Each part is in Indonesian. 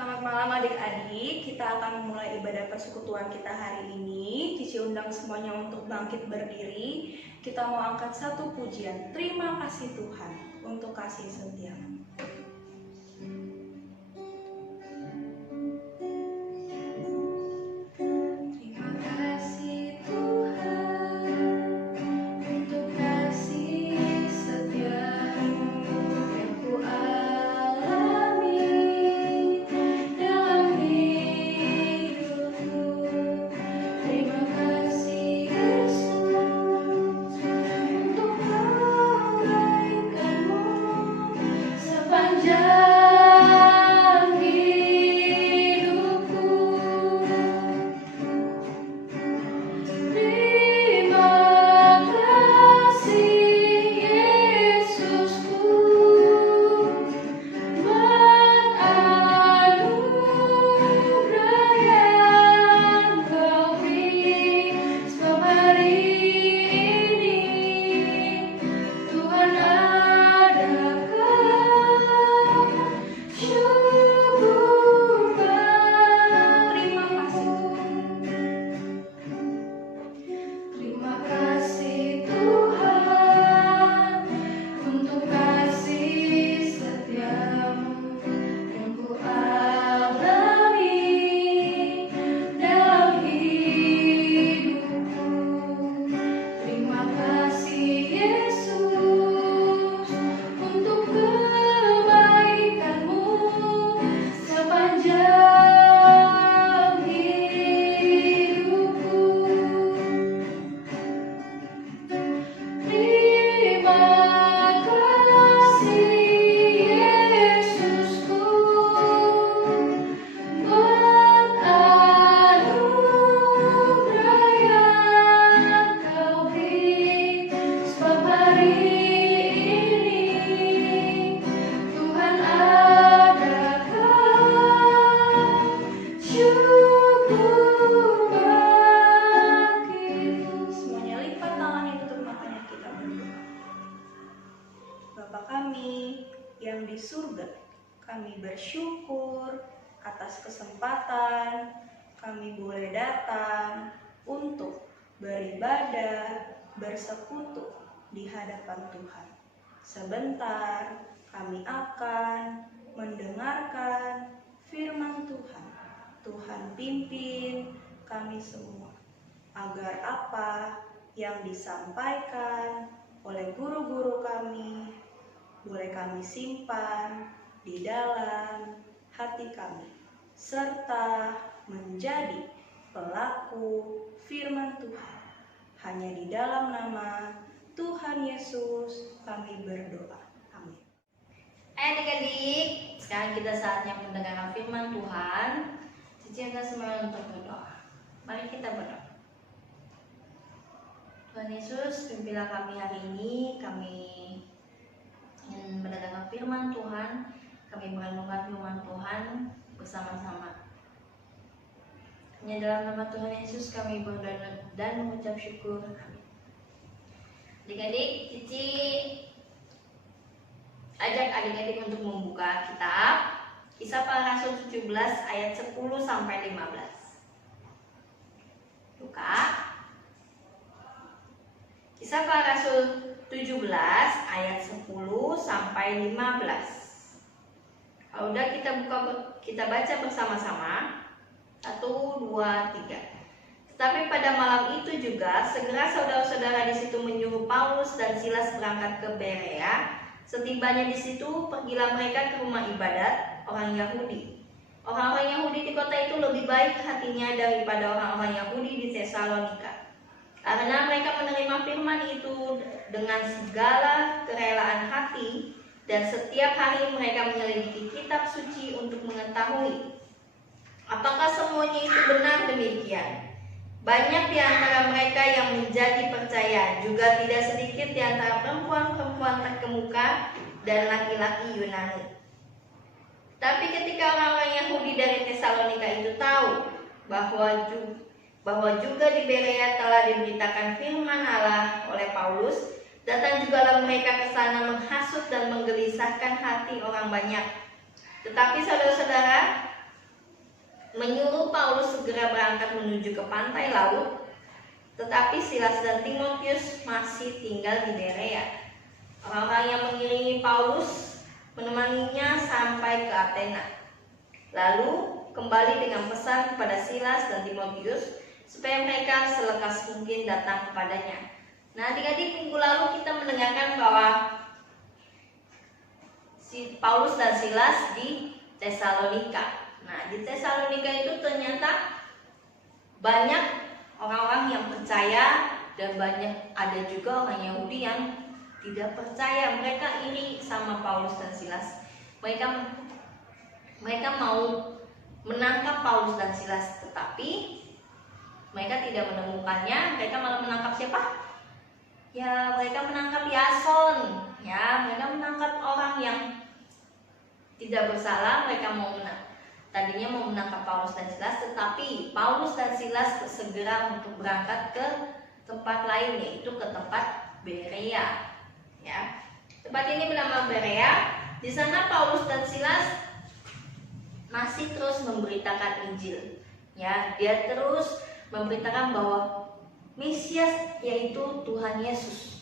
Selamat malam adik-adik, kita akan memulai ibadah persekutuan kita hari ini. Cici undang semuanya untuk bangkit berdiri. Kita mau angkat satu pujian, terima kasih Tuhan untuk kasih setiamu. Yang di surga, kami bersyukur atas kesempatan kami boleh datang untuk beribadah, bersekutu di hadapan Tuhan. Sebentar kami akan mendengarkan firman Tuhan. Tuhan pimpin kami semua agar apa yang disampaikan oleh guru-guru kami boleh kami simpan di dalam hati kami, serta menjadi pelaku firman Tuhan. Hanya di dalam nama Tuhan Yesus kami berdoa. Amin. Adik-adik, sekarang kita saatnya mendengarkan firman Tuhan. Cici undang semua untuk berdoa. Mari kita berdoa. Tuhan Yesus, pimpinlah kami hari ini. Kami mendengarkan firman Tuhan, kami merenungkan firman Tuhan bersama-sama. Hanya dalam nama Tuhan Yesus kami berdoa dan mengucap syukur. Amin. Adik-adik, Cici ajak adik-adik untuk membuka kitab Kisah Para Rasul 17 ayat 10 sampai 15. Buka Kisah Para Rasul 17 ayat 10 sampai 15. Kalau udah kita baca bersama-sama. 1, 2, 3. Tetapi pada malam itu juga segera saudara-saudara di situ menyuruh Paulus dan Silas berangkat ke Berea. Setibanya di situ pergilah mereka ke rumah ibadat orang Yahudi. Orang-orang Yahudi di kota itu lebih baik hatinya daripada orang-orang Yahudi di Tesalonika, karena mereka menerima firman itu dengan segala kerelaan hati, dan setiap hari mereka menyelidiki kitab suci untuk mengetahui apakah semuanya itu benar demikian. Banyak di antara mereka yang menjadi percaya, juga tidak sedikit di antara perempuan-perempuan terkemuka dan laki-laki Yunani. Tapi ketika orang-orang Yahudi dari Tesalonika itu tahu bahwa juga di Berea telah diberitakan firman Allah oleh Paulus, datang jugalah mereka ke sana menghasut dan menggelisahkan hati orang banyak. Tetapi saudara-saudara, menyuruh Paulus segera berangkat menuju ke pantai laut, tetapi Silas dan Timotius masih tinggal di Berea. Orang-orang yang mengiringi Paulus menemaninya sampai ke Athena, lalu kembali dengan pesan kepada Silas dan Timotius supaya mereka selekas mungkin datang kepadanya. Nah, adik-adik, minggu lalu kita mendengarkan bahwa si Paulus dan Silas di Tesalonika. Nah, di Tesalonika itu ternyata banyak orang-orang yang percaya dan banyak ada juga orang Yahudi yang tidak percaya. Mereka iri sama Paulus dan Silas. Mereka mau menangkap Paulus dan Silas, tetapi mereka tidak menemukannya. Mereka malah menangkap siapa? Ya, mereka menangkap Yason. Ya, mereka menangkap orang yang tidak bersalah. Mereka tadinya mau menangkap Paulus dan Silas, tetapi Paulus dan Silas segera untuk berangkat ke tempat lain, yaitu ke tempat Berea. Ya, tempat ini bernama Berea. Di sana Paulus dan Silas masih terus memberitakan Injil. Ya, dia terus memberitakan bahwa Mesias yaitu Tuhan Yesus.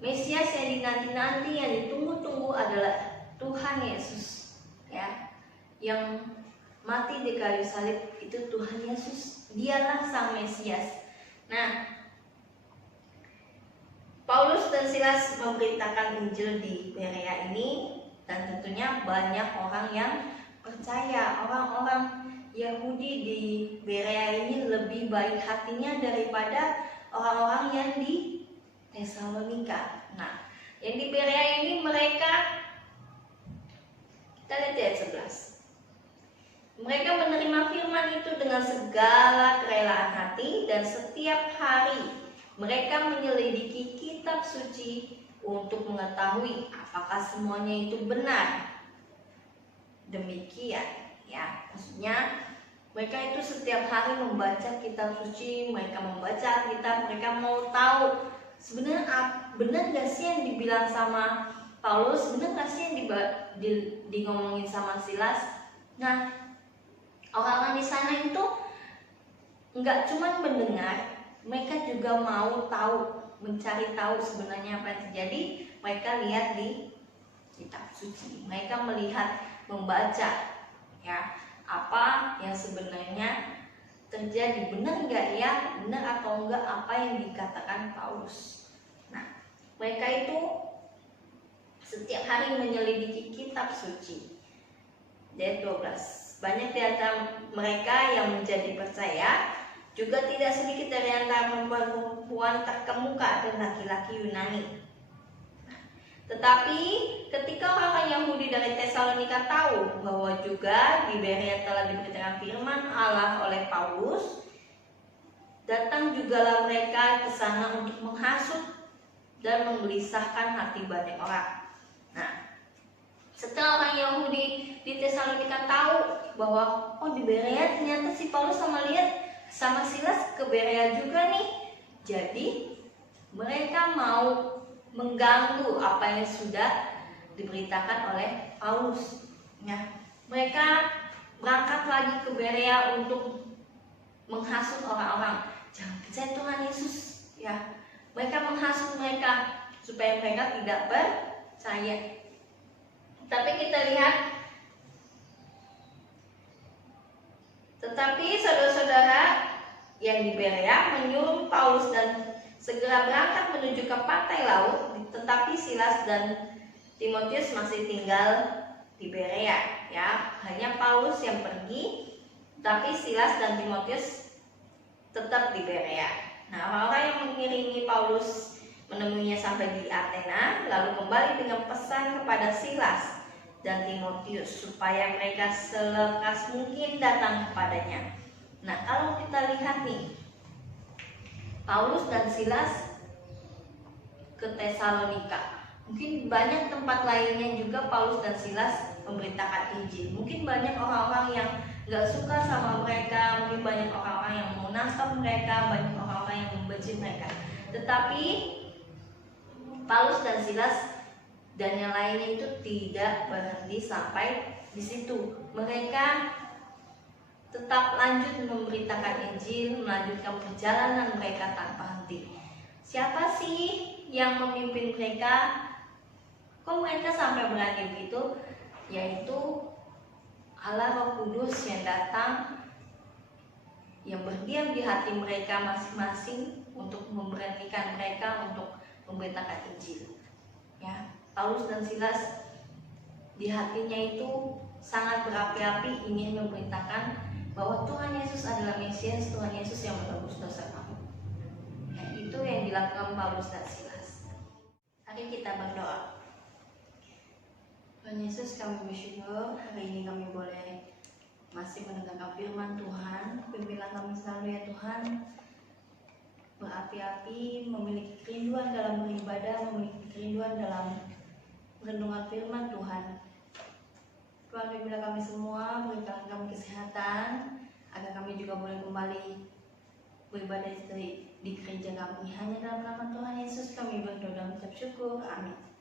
Mesias yang dinanti-nanti, yang ditunggu-tunggu adalah Tuhan Yesus. Ya, yang mati di kayu salib itu Tuhan Yesus. Dialah sang Mesias. Nah, Paulus dan Silas memberitakan Injil di Berea ini, dan tentunya banyak orang yang percaya. Orang-orang Yahudi di Berea ini lebih baik hatinya daripada orang-orang yang di Tesalonika. Nah, yang di Berea ini mereka, kita lihat ayat 11. Mereka menerima firman itu dengan segala kerelaan hati, dan setiap hari mereka menyelidiki kitab suci untuk mengetahui apakah semuanya itu benar. Demikian, ya, maksudnya mereka itu setiap hari membaca kitab suci, mereka membaca kitab, mereka mau tahu sebenarnya benar gak sih yang dibilang sama Paulus, benar gak sih yang ngomongin sama Silas. Nah, orang-orang di sana itu nggak cuma mendengar, mereka juga mau tahu, mencari tahu sebenarnya apa yang terjadi. Mereka lihat di kitab suci, mereka melihat, membaca, ya, apa yang sebenarnya terjadi, benar nggak ya, benar atau enggak apa yang dikatakan Paulus. Nah, mereka itu setiap hari menyelidiki kitab suci. Ayat 12. Banyak di antara mereka yang menjadi percaya, juga tidak sedikit dari antara perempuan terkemuka dan laki-laki Yunani. Tetapi ketika orang Yahudi dari Tesalonika tahu bahwa juga di Berea telah diberitakan firman Allah oleh Paulus, datang jugalah mereka ke sana untuk menghasut dan menggelisahkan hati banyak orang. Nah, setelah orang Yahudi di Tesalonika tahu bahwa di Berea ternyata si Paulus sama Silas ke Berea juga nih, jadi mereka mau mengganggu apa yang sudah diberitakan oleh Paulus. Ya, mereka berangkat lagi ke Berea untuk menghasut orang-orang. Jangan percaya Tuhan Yesus. Ya, mereka menghasut mereka supaya mereka tidak percaya. Tapi kita lihat, tetapi saudara-saudara yang di Berea menyuruh Paulus dan segera berangkat menuju ke pantai laut, tetapi Silas dan Timotius masih tinggal di Berea. Ya, hanya Paulus yang pergi, tapi Silas dan Timotius tetap di Berea. Nah, orang-orang yang mengiringi Paulus menemuinya sampai di Athena, lalu kembali dengan pesan kepada Silas dan Timotius supaya mereka selekas mungkin datang kepadanya. Nah, kalau kita lihat nih, Paulus dan Silas ke Tesalonika. Mungkin banyak tempat lainnya juga Paulus dan Silas memberitakan Injil. Mungkin banyak orang-orang yang gak suka sama mereka, mungkin banyak orang-orang yang mau nangkap mereka, banyak orang-orang yang membenci mereka. Tetapi Paulus dan Silas dan yang lainnya itu tidak berhenti sampai di situ. Mereka tetap lanjut memberitakan Injil, melanjutkan perjalanan mereka tanpa henti. Siapa sih yang memimpin mereka? Kok mereka sampai berani begitu? Yaitu Allah Roh Kudus yang datang, yang berdiam di hati mereka masing-masing untuk memberanikan mereka untuk memberitakan Injil. Ya, Paulus dan Silas di hatinya itu sangat berapi-api ingin memberitakan bahwa Tuhan Yesus adalah Mesias, Tuhan Yesus yang menebus dosa kamu. Ya, itu yang dilakukan Paulus dan Silas. Mari kita berdoa. Tuhan Yesus, kami bersyukur hari ini kami boleh masih mendengarkan firman Tuhan. Pimpinlah kami selalu ya Tuhan, berapi-api, memiliki kerinduan dalam beribadah, memiliki kerinduan dalam merenungkan firman Tuhan. Tuhan, pimpinlah kami semua, berikan kami kesehatan, agar kami juga boleh kembali beribadah di gereja kami. Hanya dalam nama Tuhan Yesus kami berdoa dan mengucap syukur. Amin.